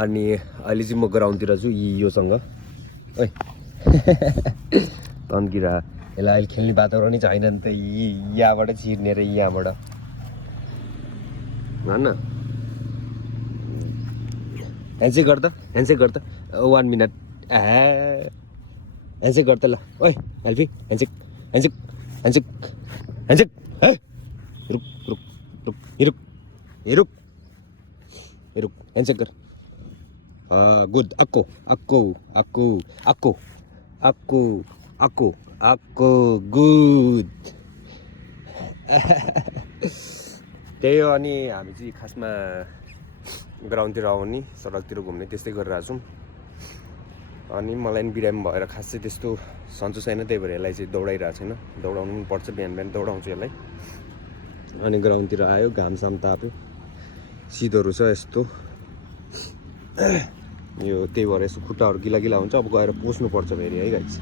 अनि अहिले चाहिँ म ग्राउन्डतिर छु योसँग ओइ तन्किरा यसलाई अहिले खेल्ने वातावरणै छैन नि त यहाँबाट छिर्ने र यहाँबाट भन ह्यान्डसेक गर त 1 मिनट ह्यान्डसेक गर त ल ओइ एल्फी ह्यान्डसेक ह्यान्डसेक ह्यान्डसेक ह्यान्डसेक हे रुक रुक रुक हिरुक हिरुक हिरुक ह्यान्डसेक गर गुड अक्को अक्को अक्को अक्को अक्को अक्को अक्को गुड त्यही हो अनि हामी चाहिँ खासमा ग्राउन्डतिर आउने सडकतिर घुम्ने त्यस्तै गरिरहेको छौँ अनि मलाई पनि बिरामी भएर खास चाहिँ त्यस्तो सन्चो छैन त्यही भएर यसलाई चाहिँ दौडाइरहेको छैन दौडाउनु पनि पर्छ बिहान बिहान दौडाउँछु यसलाई अनि ग्राउन्डतिर आयो घामसाम ताप्यो सिधोहरू छ यस्तो यो त्यही भएर यसो खुट्टाहरू गिला गिला हुन्छ अब गएर पोस्नुपर्छ फेरि है गाइस